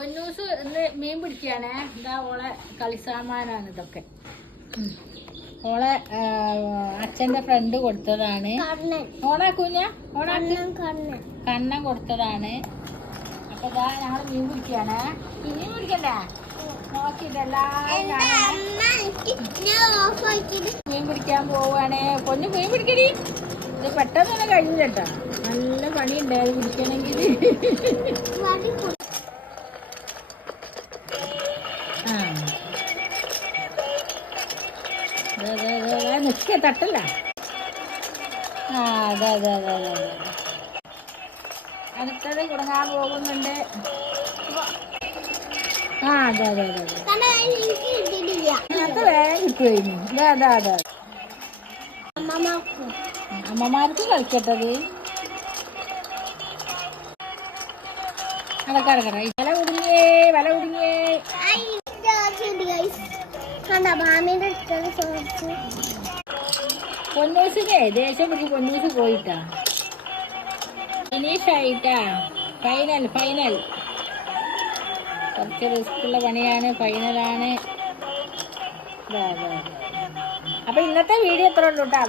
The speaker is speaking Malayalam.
പൊന്നൂസ് ഇന്ന് മീൻ പിടിക്കുകയാണേ. എന്താ ഓളെ കളിസാമാനാണ് ഇതൊക്കെ. ഓളെ അച്ഛൻ്റെ ഫ്രണ്ട് കൊടുത്തതാണ്. ഓണാ കുഞ്ഞ കണ്ണൻ കൊടുത്തതാണ്. അപ്പൊ ഇതാ ഞങ്ങൾ മീൻ പിടിക്കുകയാണ്. മീൻ പിടിക്കണ്ടേ നോക്കിയിട്ടെല്ലാം മീൻ പിടിക്കാൻ പോവാണ്. പൊന്നു മീൻ പിടിക്കടി. ഇത് പെട്ടെന്ന് തന്നെ കഴിയില്ല കേട്ടോ. നല്ല പണിയുണ്ട് അത് പിടിക്കണമെങ്കിൽ. നിൽക്കുക തട്ടല്ല. അതെ അതെ അതെ അതെ അതെ. അടുത്തത് കുടുങ്ങാൻ പോകുന്നുണ്ട്. അതെ അതെ അതെ അതെ. അത് വേഗം കിട്ടുമായിരുന്നു. അതെ അതെ അതെ. അമ്മമാർക്ക് കളിക്കട്ടത്. അതൊക്കെ അടക്കറ. വില കുടുങ്ങിയേ വില കുടുങ്ങിയേ. പൊന്നൂസിനെ ദേഷ്യം പിടിച്ച് പൊന്നൂസ് പോയിട്ടാ. ഫിനിഷായിട്ടാ. Final final. കുറച്ച് റിസ്ക്കുള്ള പണിയാണ്. ഫൈനലാണ്. അപ്പൊ ഇന്നത്തെ വീഡിയോ എത്ര ഉള്ളൂ കേട്ടാ.